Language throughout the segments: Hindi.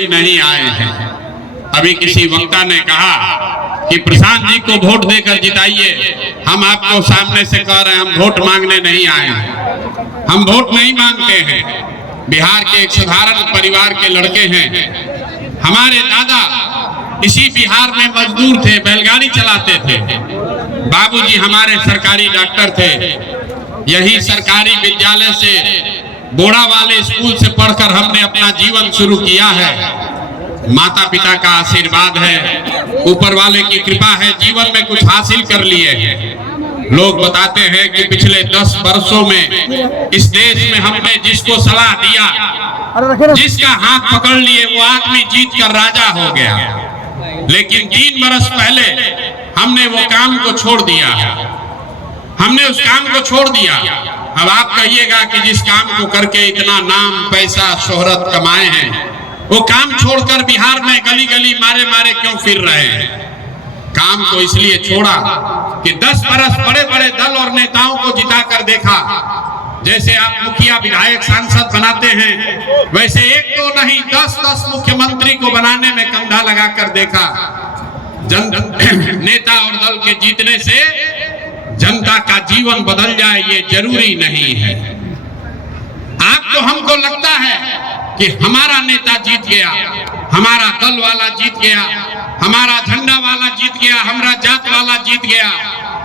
भी नहीं आए हैं। अभी किसी वक्ता ने कहा कि प्रशांत जी को वोट देकर जिताइए। हम आपको सामने से कह रहे हैं, हम वोट मांगने नहीं आए हैं, हम वोट नहीं मांगते हैं। बिहार के एक साधारण परिवार के लड़के हैं। हमारे दादा इसी बिहार में मजदूर थे, बैलगाड़ी चलाते थे। बाबूजी हमारे सरकारी डॉक्टर थे। यही सरकारी विद्यालय से बोड़ा वाले स्कूल से पढ़कर हमने अपना जीवन शुरू किया है। माता पिता का आशीर्वाद है, ऊपर वाले की कृपा है, जीवन में कुछ हासिल कर लिए हैं। लोग बताते हैं कि पिछले 10 वर्षों में इस देश में हमने जिसको सलाह दिया, जिसका हाथ पकड़ लिए, वो आदमी जीत कर राजा हो गया। लेकिन 3 वर्ष पहले हमने वो काम को छोड़ दिया, हमने उस काम को छोड़ दिया। अब आप कहिएगा कि जिस काम को करके इतना नाम, पैसा, शोहरत कमाए हैं, वो काम छोड़कर बिहार में गली गली मारे मारे क्यों फिर रहे हैं? काम को इसलिए छोड़ा कि 10 बरस बड़े बड़े दल और नेताओं को जिताकर देखा। जैसे आप मुखिया, विधायक, सांसद बनाते हैं, वैसे एक तो नहीं 10-10 मुख्यमंत्री को बनाने में कंधा लगाकर देखा। नेता और दल के जीतने से जनता का जीवन बदल जाए ये जरूरी नहीं है। आपको हमको लगता है कि हमारा नेता जीत गया, हमारा दल वाला जीत गया, हमारा झंडा वाला जीत गया, हमारा जात वाला जीत गया।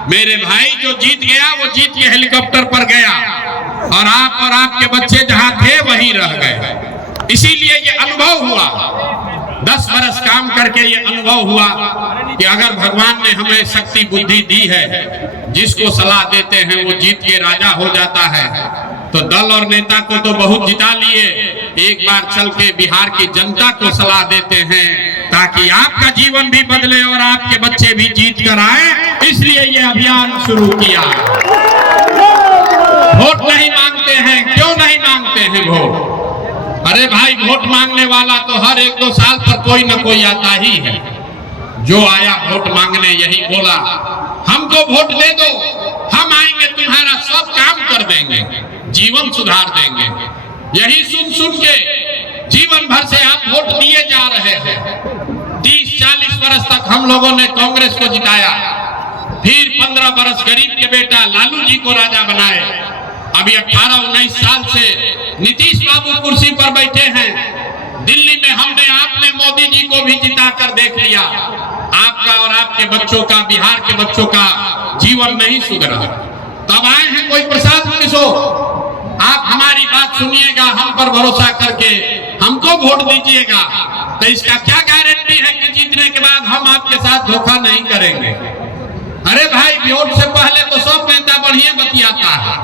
मेरे भाई, जो जीत गया वो जीत के हेलीकॉप्टर पर गया और आप और आपके बच्चे जहां थे वहीं रह गए। इसीलिए ये अनुभव हुआ, 10 बरस काम करके ये अनुभव हुआ कि अगर भगवान ने हमें शक्ति बुद्धि दी है, जिसको सलाह देते हैं वो जीत के राजा हो जाता है। तो दल और नेता को तो बहुत जिता लिए, एक बार चल के बिहार की जनता को सलाह देते हैं ताकि आपका जीवन भी बदले और आपके बच्चे भी जीत कर आए। इसलिए ये अभियान शुरू किया। वोट नहीं मांगते हैं, क्यों नहीं मांगते हैं वोट? अरे भाई, वोट मांगने वाला तो हर 1-2 साल पर कोई न कोई आता ही है। जो आया वोट मांगने यही बोला, हमको वोट दे दो, हम आएंगे, तुम्हारा सब काम कर देंगे, जीवन सुधार देंगे। यही सुन सुन के जीवन भर से आप वोट दिए जा रहे हैं। 30-40 वर्ष तक हम लोगों ने कांग्रेस को जिताया, फिर 15 वर्ष गरीब के बेटा लालू जी को राजा बनाए। अभी 18-19 साल से नीतीश बाबू कुर्सी पर बैठे हैं। दिल्ली में हमने, आपने मोदी जी को भी जिता कर देख लिया। आपका और आपके बच्चों का, बिहार के बच्चों का जीवन नहीं सुधरा। तब आए हैं कोई प्रसाद किशोर, आप हमारी बात सुनिएगा, हम पर भरोसा करके हमको वोट दीजिएगा। तो इसका क्या गारंटी है कि जीतने के बाद हम आपके साथ धोखा नहीं करेंगे? अरे भाई, वोट से पहले तो सब नेता बढ़िया बतियाता है,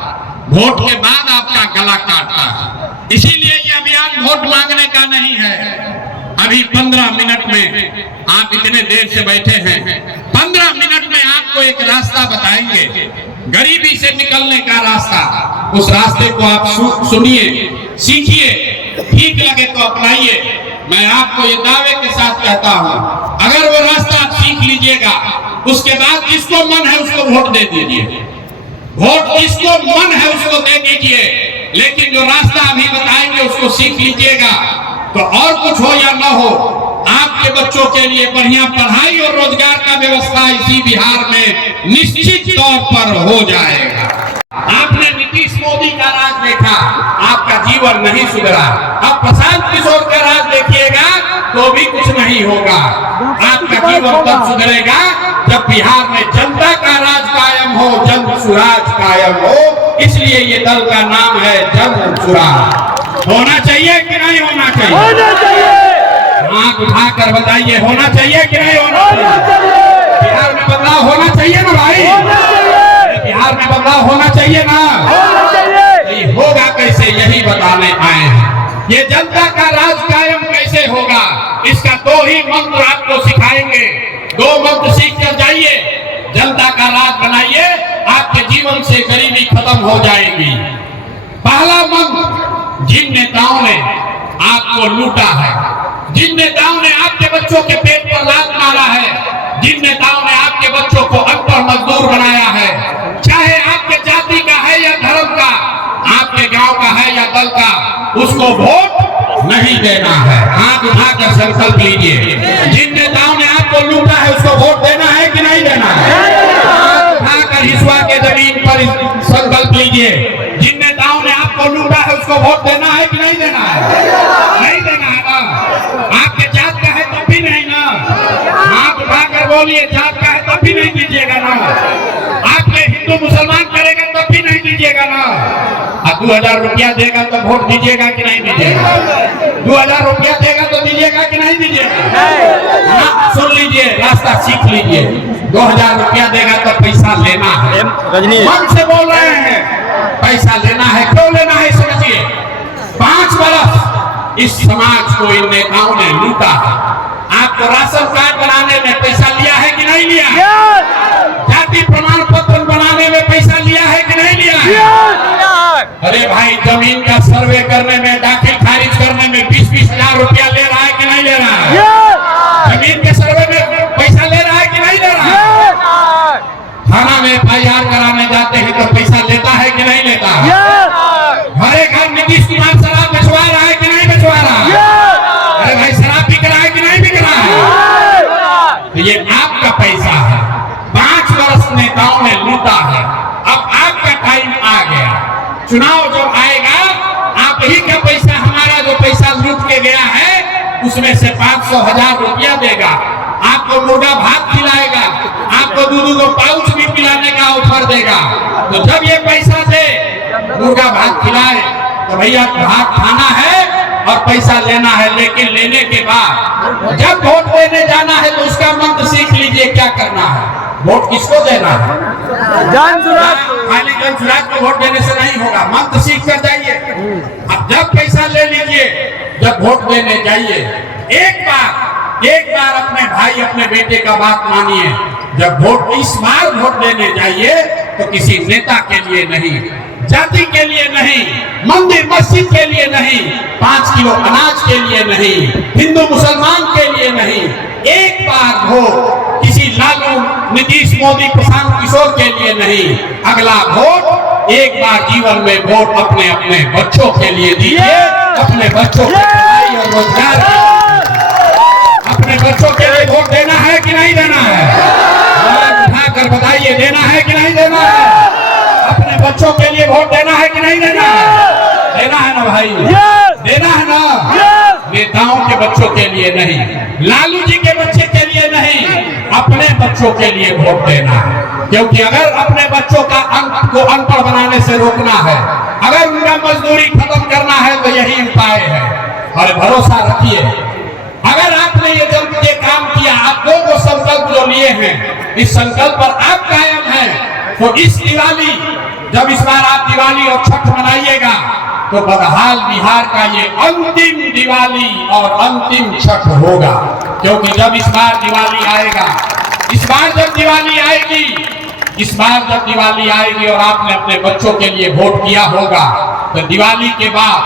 वोट के बाद आपका गला काटता है। इसीलिए ये अभियान वोट मांगने का नहीं है। अभी 15 मिनट में, आप इतने देर से बैठे हैं, 15 मिनट में आपको एक रास्ता बताएंगे, गरीबी से निकलने का रास्ता। उस रास्ते को आप सुनिए, सीखिए, ठीक लगे तो अपनाइए। मैं आपको ये दावे के साथ कहता हूँ, अगर वो रास्ता आप सीख लीजिएगा, उसके बाद जिसको मन है उसको वोट दे दीजिए। वोट जिसको मन है उसको दे दीजिए, लेकिन जो रास्ता अभी बताएंगे उसको सीख लीजिएगा। तो और कुछ हो या न हो, आपके बच्चों के लिए बढ़िया पढ़ाई और रोजगार का व्यवस्था इसी बिहार में निश्चित तौर पर हो जाएगा। आपने नीतीश मोदी का राज देखा, आपका जीवन नहीं सुधरा। अब प्रशांत किशोर का राज देखिएगा तो भी कुछ नहीं होगा। आपका जीवन तब सुधरेगा जब बिहार में जनता का राज कायम हो, जन सुराज कायम हो। इसलिए ये दल का नाम है जन सुराज। होना चाहिए कि नहीं होना चाहिए? होना चाहिए। आंख उठाकर बताइए, होना चाहिए कि नहीं होना चाहिए? बिहार में बदलाव होना चाहिए ना भाई? बिहार में बदलाव होना चाहिए ना? ये होगा कैसे, यही बताने आए हैं। ये जनता का राज कायम कैसे होगा, इसका 2 ही मंत्र आपको सिखाएंगे। 2 मंत्र सीख कर जाइए, जनता का राज बनाइए, आपके जीवन से गरीबी खत्म हो जाएगी। पहला मंत्र, जिन नेताओं ने आपको लूटा है, जिन नेताओं ने आपके बच्चों के पेट पर लात मारा है, जिन नेताओं ने आपके बच्चों को अनपढ़ मजदूर बनाया है, चाहे आपके जाति का है या धर्म का, आपके गांव का है या दल का, उसको वोट नहीं देना है। हाथ उठाकर संकल्प लीजिए। जिन नेताओं ने आपको लूटा है उसको वोट देना है कि नहीं देना है? उठाकर हिसुआ के जमीन पर संकल्प लीजिए। जिन नेताओं ने आपको लूटा है उसको वोट देना है कि नहीं देना है? नहीं देना है ना। आपके जात का है तब भी नहीं ना। हाथ उठाकर बोलिए, जात का है तब भी नहीं दीजिएगा ना। आपके हिंदू मुसलमान करेगा तब भी नहीं दीजिएगा ना। 2000 रुपया देगा तो वोट दीजिएगा कि नहीं दीजिएगा? 2000 रुपया देगा तो दीजिएगा कि नहीं दीजिएगा? हाँ, सुन लीजिए, रास्ता सीख लीजिए। 2000 रुपया देगा तो पैसा लेना है। मन से बोल रहे हैं, पैसा लेना है। क्यों लेना है समझिए। 5 बरस इस समाज को इन नेताओं ने लूटा है। आपको राशन कार्ड बनाने में पैसा लिया है कि नहीं लिया है? जाति प्रमाण पत्र बनाने में पैसा लिया है कि नहीं लिया है? अरे भाई, जमीन का सर्वे करने में, दाखिल खारिज करने में 20-20 हजार रुपया ले रहा है कि नहीं ले रहा है? जमीन के सर्वे में पैसा ले रहा है कि नहीं ले रहा है? थाना में FIR कराने जाते हैं तो पैसा लेता है कि नहीं लेता है? हरे घर नीतीश कुमार शराब बेचवा रहा है कि नहीं बेचवा रहा है? अरे भाई, शराब बिक रहा है कि नहीं बिक रहा है? तो ये आपका पैसा है। 5 वर्ष नेताओं ने लूटा है। अब आपका टाइम आ गया। चुनाव जब आएगा, आप ही का पैसा, हमारा जो पैसा लूट के गया है उसमें से 500-1000 रुपया देगा। आपको मुर्गा भात खिलाएगा, आपको दूध को पाउच भी पिलाने का ऑफर देगा। तो जब ये पैसा दे, मुर्गा भात खिलाए, तो भैया भात खाना है और पैसा लेना है। लेकिन लेने के बाद जब वोट देने जाना है तो उसका मंत्र सीख लीजिए क्या करना है। वोट किसको देना है? खाली जन सुराज को वोट देने से नहीं होगा, मंत्र सीख कर जाइए। अब जब पैसा ले लीजिए, जब वोट देने जाइए, एक बार अपने भाई, अपने बेटे का बात मानिए। जब वोट, इस बार वोट देने जाइए तो किसी नेता के लिए नहीं, जाति के लिए नहीं, मंदिर मस्जिद के लिए नहीं, 5 किलो अनाज के लिए नहीं, हिंदू मुसलमान के लिए नहीं। एक बार वोट किसी लालू, नीतीश, मोदी, प्रशांत किशोर के लिए नहीं। अगला वोट एक बार जीवन में वोट अपने अपने बच्चों के लिए दीजिए। अपने बच्चों के पढ़ाई और रोजगार के लिए, अपने बच्चों के लिए वोट देना है कि नहीं देना है? उठाकर बताइए, देना है कि नहीं देना है? अपने बच्चों के लिए वोट देना है कि नहीं देना है? देना है ना भाई, देना है ना। नेताओं के बच्चों के लिए नहीं, लालू जी के बच्चे के लिए नहीं, अपने बच्चों के लिए वोट देना है। क्योंकि अगर अपने बच्चों का अंक को अनपढ़ बनाने से रोकना है, अगर उनका मजदूरी खत्म करना है, तो यही उपाय है। और भरोसा रखिए, अगर आपने ये काम किया, आप लोगों संकल्प जो लिए हैं, इस संकल्प पर आप कायम हैं, तो इस दिवाली, जब इस बार आप दिवाली और छठ मनाइएगा, तो बदहाल बिहार का ये अंतिम दिवाली और अंतिम छठ होगा। क्योंकि जब इस बार दिवाली आएगा, इस बार जब दिवाली आएगी और आपने अपने बच्चों के लिए वोट किया होगा, तो दिवाली के बाद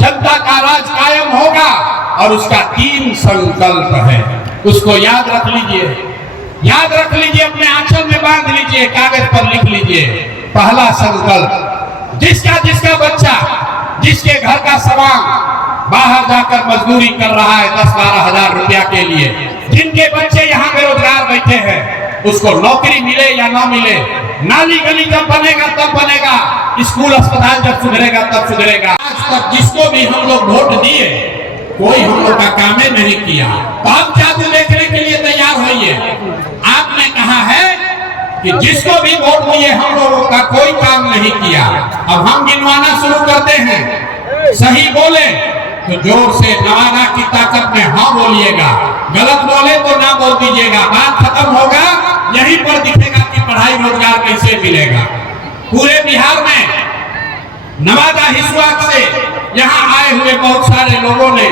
जनता का राज कायम होगा। और उसका 3 संकल्प है, उसको याद रख लीजिए, अपने आंचल में बांध लीजिए, कागज पर लिख लीजिए। पहला संकल्प, जिसका बच्चा, जिसके घर का सवांग बाहर जाकर मजदूरी कर रहा है 10-12 हजार रुपया के लिए, जिनके बच्चे यहाँ बेरोजगार बैठे हैं, उसको नौकरी मिले या ना मिले, नाली गली जब बनेगा तब बनेगा, स्कूल अस्पताल जब सुधरेगा तब सुधरेगा। आज तक जिसको भी हम लोग वोट दिए, कोई हम लोग का काम नहीं किया। तो अब जादू देखने के लिए तैयार होइए। आपने कहा है कि जिसको भी वोट दिए हम लोगों का कोई काम नहीं किया। अब हम गिनवाना शुरू करते हैं। सही बोले तो जोर से नवादा की ताकत में हाँ बोलिएगा, गलत बोले तो ना बोल दीजिएगा। बात खत्म होगा, यहीं पर दिखेगा कि पढ़ाई रोजगार कैसे मिलेगा। पूरे बिहार में नवादा हिसुआ से यहाँ आए हुए बहुत सारे लोगों ने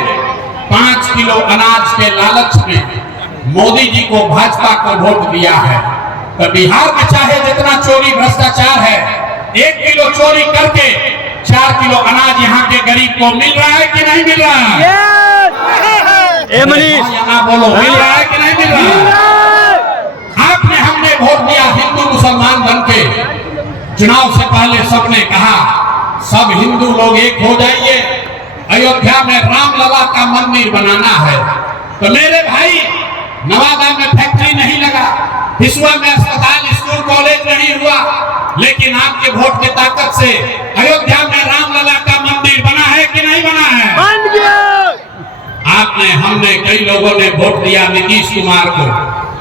5 किलो अनाज के लालच में मोदी जी को, भाजपा को वोट दिया है। तो बिहार में चाहे जितना चोरी भ्रष्टाचार है, 1 किलो चोरी करके 4 किलो अनाज यहाँ के गरीब को मिल रहा है कि नहीं मिल रहा है? यहाँ बोलो, मिल रहा है कि नहीं मिल रहा है? आपने, हमने वोट दिया हिंदू मुसलमान बनके। चुनाव से पहले सबने कहा सब हिंदू लोग एक हो जाइए, अयोध्या में रामलला का मंदिर बनाना है। तो मेरे भाई, नवादा में फैक्ट्री नहीं लगा, हिसुआ में अस्पताल स्कूल कॉलेज नहीं हुआ, लेकिन आपके वोट की ताकत से अयोध्या में रामलला का मंदिर बना है कि नहीं बना है? बन गया। आपने, हमने, कई लोगों ने वोट दिया नीतीश कुमार को,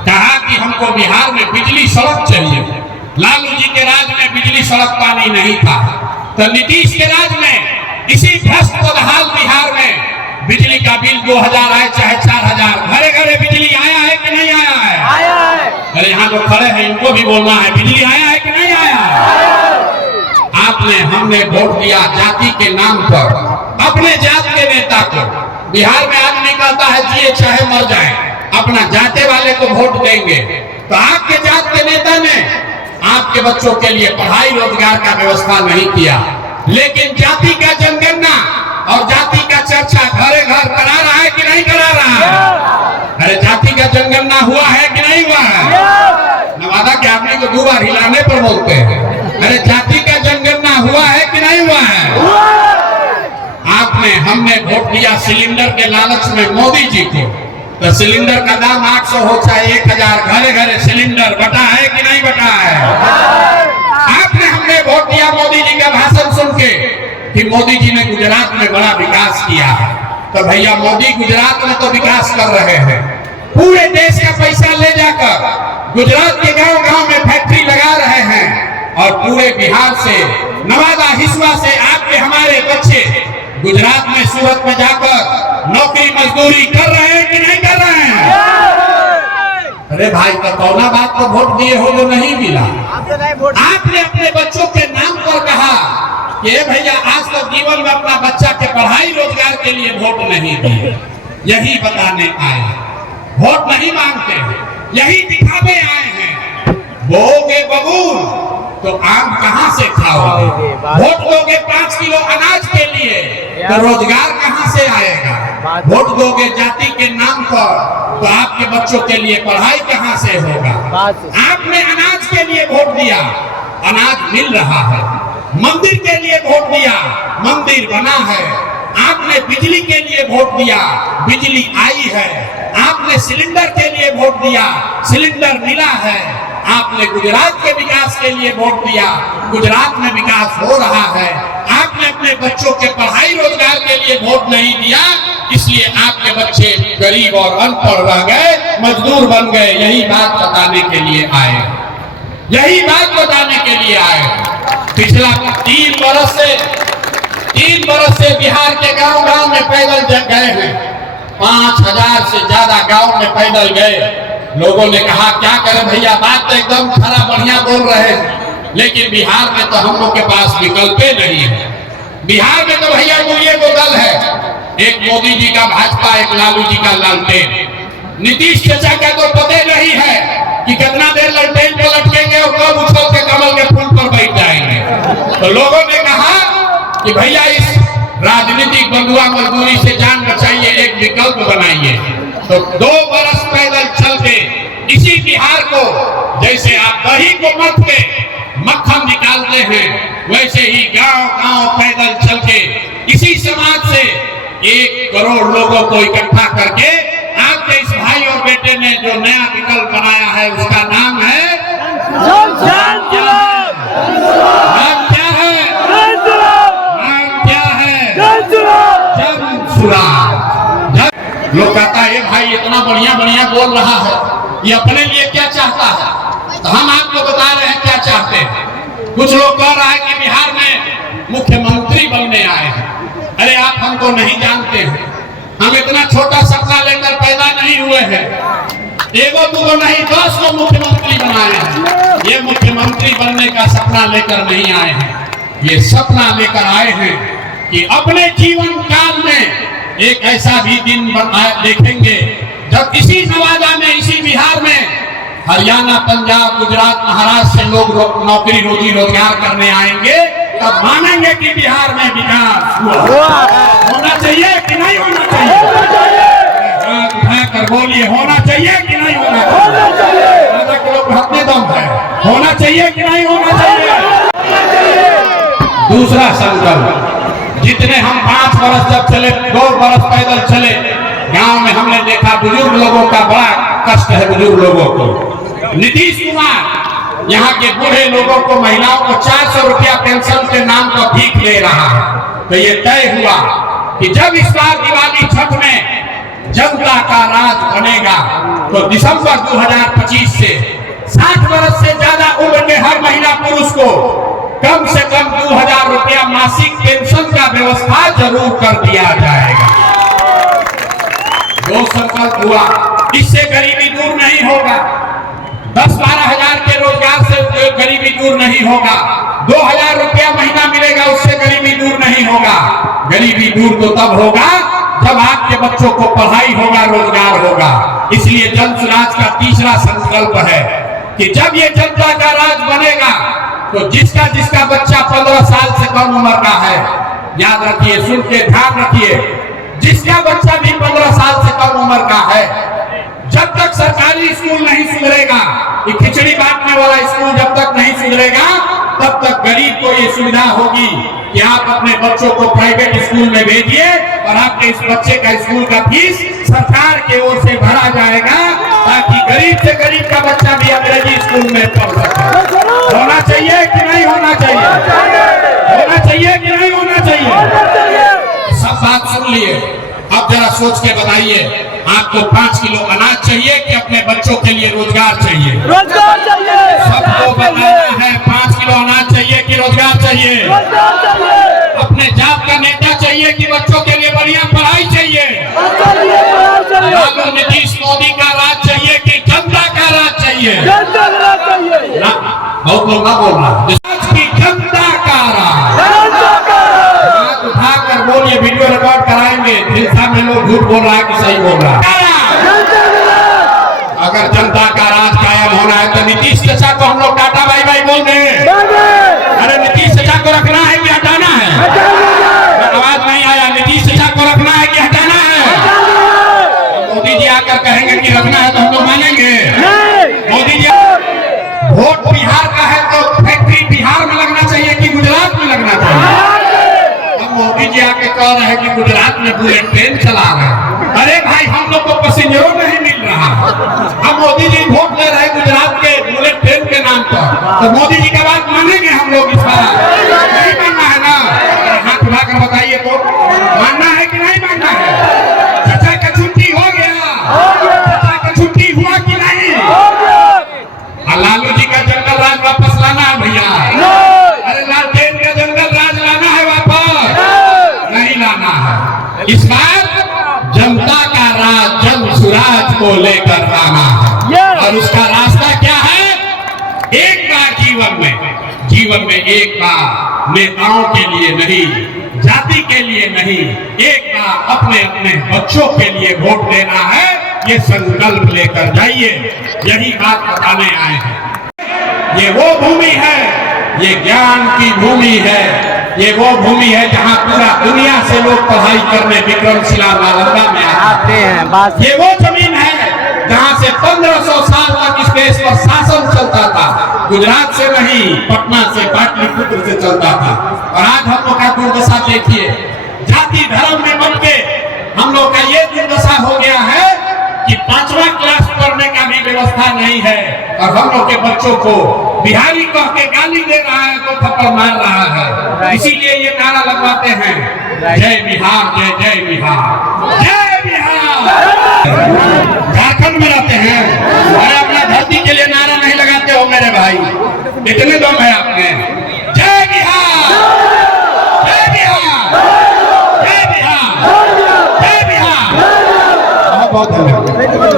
कहा कि हमको बिहार में बिजली सड़क चाहिए। लालू जी के राज में बिजली सड़क पानी नहीं था, तो नीतीश के राज में इसी भ्रष्ट बदहाल बिहार में बिजली का बिल 2000 आए चाहे 4000, घरे घरे बिजली आया है कि नहीं आया है? आया है। अरे यहाँ जो खड़े हैं इनको भी बोलना है, बिजली आया है कि नहीं आया है? आपने, हमने वोट दिया जाति के नाम पर, अपने जात के नेता को। बिहार में आदमी कहता है जिए चाहे मर जाए, अपना जाते वाले को वोट देंगे। तो आपके जात के नेता ने आपके बच्चों के लिए पढ़ाई रोजगार का व्यवस्था नहीं किया, लेकिन जाति का जनगणना और जाति का चर्चा घरे घर करा रहा है कि नहीं करा रहा है? अरे जाति का जनगणना हुआ है कि नहीं हुआ है? नवादा के आदमी को 2 बार हिलाने पर बोलते हैं। अरे जाति का जनगणना हुआ है कि नहीं हुआ है? आपने, हमने वोट दिया सिलेंडर के लालच में मोदी जी को, तो सिलेंडर का दाम 800 हो चाहे 1000, घरे घरे सिलेंडर बटा है कि नहीं बटा है? आपने, हमने वोट दिया मोदी जी का भाषण सुन के कि मोदी जी ने गुजरात में बड़ा विकास किया है। तो भैया मोदी गुजरात में तो विकास कर रहे हैं, पूरे देश का पैसा ले जाकर गुजरात के गांव गांव में फैक्ट्री लगा रहे हैं, और पूरे बिहार से, नवादा हिसुआ से आपके हमारे बच्चे गुजरात में, सूरत में जाकर नौकरी मजदूरी कर रहे हैं कि नहीं कर रहे हैं? अरे भाई, तो कौना बात को वोट दिए हो जो नहीं मिला? आपने अपने बच्चों के नाम पर कहा कि भैया आज तक जीवन में अपना बच्चा के पढ़ाई रोजगार के लिए वोट नहीं दिए। यही बताने आए, वोट नहीं मांगते हैं, यही दिखावे आए हैं। बोओगे बबूल तो आम कहां से खाओगे? वोट दोगे 5 किलो अनाज के लिए तो रोजगार कहां से आएगा? वोट दोगे जाति के नाम पर तो आपके बच्चों के लिए पढ़ाई कहां से होगा? आपने अनाज के लिए वोट दिया, अनाज मिल रहा है। मंदिर के लिए वोट दिया, मंदिर बना है। आपने बिजली के लिए वोट दिया, बिजली आई है। आपने सिलेंडर के लिए वोट दिया, सिलेंडर मिला है। आपने गुजरात के विकास के लिए वोट दिया, गुजरात में विकास हो रहा है। आपने अपने बच्चों के पढ़ाई रोजगार के लिए वोट नहीं दिया, इसलिए आपके बच्चे गरीब और अनपढ़ रह गए, मजदूर बन गए। यही बात बताने के लिए आए, यही बात बताने के लिए आए। पिछला 3 बरस से बिहार के गांव गांव में पैदल गए हैं, 5000 से ज्यादा गांव में पैदल गए। लोगों ने कहा क्या करें भैया, बात तो एकदम खरा बढ़िया बोल रहे हैं, लेकिन बिहार में तो हम लोग के पास विकल्प नहीं है। बिहार में तो भैया मूल्य को दल है, एक मोदी जी का भाजपा, एक लालू जी का लालटेन। नीतीश चाचा का तो पता नहीं है कि कितना देर लालटेन पर लटकेंगे और कब उछल के कमल के फूल पर बैठ जाएंगे। तो लोगों ने कहा कि भैया इस राजनीतिक बंधुआ मजदूरी से जान बचाइए, एक विकल्प बनाइए। तो 2 बरस पैदल चल के इसी बिहार को, जैसे आप दही को मथ के मक्खन निकालते हैं, वैसे ही गांव गांव पैदल चल के इसी समाज से 1 करोड़ लोगों को इकट्ठा करके आपके इस भाई और बेटे ने जो नया विकल्प बनाया है, उसका नाम है लोग कहता है भाई इतना बढ़िया बढ़िया बोल रहा है, ये अपने लिए क्या चाहता है? तो हम आपको बता रहे हैं क्या चाहते हैं। कुछ लोग कह रहा है कि बिहार में मुख्यमंत्री बनने आए हैं। अरे आप हमको नहीं जानते हैं, हम इतना छोटा सपना लेकर पैदा नहीं हुए हैं। 1-2 नहीं 10 को मुख्यमंत्री बनाए हैं। ये मुख्यमंत्री बनने का सपना लेकर नहीं आए हैं, ये सपना लेकर आए हैं कि अपने जीवन काल में एक ऐसा भी दिन देखेंगे जब इसी नवादा में, इसी बिहार में, हरियाणा, पंजाब, गुजरात, महाराष्ट्र से लोग नौकरी रोजी रोजगार करने आएंगे, तब मानेंगे कि बिहार में विकास हुआ। होना चाहिए कि नहीं होना चाहिए? उठाकर बोलिए, होना चाहिए कि नहीं होना चाहिए? लोग अपने दम है, होना चाहिए कि नहीं होना चाहिए? दूसरा संकल्प, जितने हम 5 बरस जब चले, 2 बरस पैदल चले, गांव में हमने देखा बुजुर्ग लोगों का बड़ा कष्ट है। बुजुर्ग लोगों को नीतीश कुमार यहाँ के बूढ़े लोगों को, महिलाओं को 400 रुपया पेंशन के नाम पर भीख ले रहा है। तो ये तय हुआ कि जब इस बार दिवाली छठ में जनता का राज बनेगा तो दिसंबर 2025 से 60 वर्ष से ज्यादा उम्र के हर महिला पुरुष को कम से कम 2000 रुपया मासिक पेंशन का व्यवस्था जरूर कर दिया जाएगा। जो संकल्प हुआ, इससे गरीबी दूर नहीं होगा। 10-12 हजार के रोजगार से गरीबी दूर नहीं होगा। 2000 रुपया महीना मिलेगा, उससे गरीबी दूर नहीं होगा। गरीबी दूर तो तब होगा जब आपके बच्चों को पढ़ाई होगा, रोजगार होगा। इसलिए जन स्वराज का तीसरा संकल्प है कि जब ये जनता का राज बनेगा तो जिसका जिसका बच्चा 15 साल से कम उम्र का है, याद रखिए, सुन के ध्यान रखिए, जिसका बच्चा भी 15 साल से कम उम्र का है, जब तक सरकारी स्कूल नहीं सुधरेगा, ये खिचड़ी बांटने वाला स्कूल जब तक नहीं सुधरेगा, तब तक गरीब को ये सुविधा होगी कि आप अपने बच्चों को प्राइवेट स्कूल में भेजिए और आपके इस बच्चे का स्कूल का फीस सरकार के ओर से भरा जाएगा, ताकि गरीब से गरीब का बच्चा भी अंग्रेजी स्कूल में पढ़ सके। होना चाहिए कि नहीं होना चाहिए? होना चाहिए कि नहीं होना चाहिए? सब बात सुन लिए, अब जरा सोच के बताइए, आपको 5 किलो अनाज चाहिए कि अपने बच्चों के लिए रोजगार चाहिए? रोजगार चाहिए। सबको बताना है 5 किलो अनाज चाहिए कि रोजगार चाहिए? रोजगार चाहिए। अपने जात का नेता चाहिए कि बच्चों के लिए बढ़िया पढ़ाई चाहिए? लालू नीतीश मोदी का राज चाहिए कि जनता का राज चाहिए? जनता का राज चाहिए। बहुत लोग ना बोल रहा की जनता का राज। हाथ उठाकर बोलिए, वीडियो रिकॉर्ड कराएंगे। हिंसा में लोग झूठ बोल रहा है कि सही बोल रहा है? अगर जनता का राज कायम होना है तो नीतीश चाचा को हम लोग टाटा बाई बाई बोल दें। अरे नीतीश चाचा को रखना है कि हटाना है? आवाज नहीं आया। नीतीश चाचा को रखना है कि हटाना है? मोदी जी आकर कहेंगे कि रखना है तो हम लोग मानेंगे? मोदी जी, वोट बिहार का है तो फैक्ट्री बिहार में लगना चाहिए कि गुजरात में लगना चाहिए? अब मोदी जी आके कह रहे हैं कि गुजरात में बुलेट ट्रेन चला रहे हैं। अरे भाई, हम लोग को पैसेंजरों नहीं मिल रहा। हम मोदी जी वोट ले रहे हैं गुजरात के बुलेट ट्रेन के नाम पर, तो मोदी जी का बात मानेंगे हम लोग? इस बार नहीं मानना है ना? हाथ उठाकर बताइए तो, मानना है कि नहीं मानना है? चाचा का छुट्टी हो गया? चाचा का छुट्टी हुआ कि नहीं? लालू जी का जंगल राज वापस लाना है भैया? अरे लालटेन का जंगल राज लाना है वापस? नहीं लाना है। इस बार जनता का राज जन स्वराज को लेकर आना है। और उसका रास्ता क्या है? एक बार जीवन में एक बार नेताओं के लिए नहीं, जाति के लिए नहीं, एक बार अपने अपने बच्चों के लिए वोट देना है। ये संकल्प लेकर जाइए। यही बात बताने आए हैं। ये वो भूमि है, ये ज्ञान की भूमि है, ये वो भूमि है जहाँ पूरा दुनिया से लोग पढ़ाई करने विक्रमशिला नालंदा में आते हैं। ये वो जमीन है जहाँ से 1500 साल तक इस देश पर शासन चलता था। गुजरात से नहीं, पटना से, पाटलिपुत्र से चलता था। और आज हम लोग का दुर्दशा देखिए, जाति धर्म में बन के हम लोग का ये दुर्दशा हो गया है कि 5वां क्लास पढ़ने का भी व्यवस्था नहीं है। और हम लोग के बच्चों को बिहारी कह के गाली दे रहा है तो थप्पड़ मार रहा है। इसीलिए ये नारा लगवाते हैं, जय बिहार, जय जय बिहार, जय बिहार। झारखंड में रहते हैं और अपना धरती के लिए नारा नहीं लगाते हो मेरे भाई? इतने दम है आप में? जय बिहार, जय बिहार, जय बिहार, जय बिहार। बहुत धन्यवाद।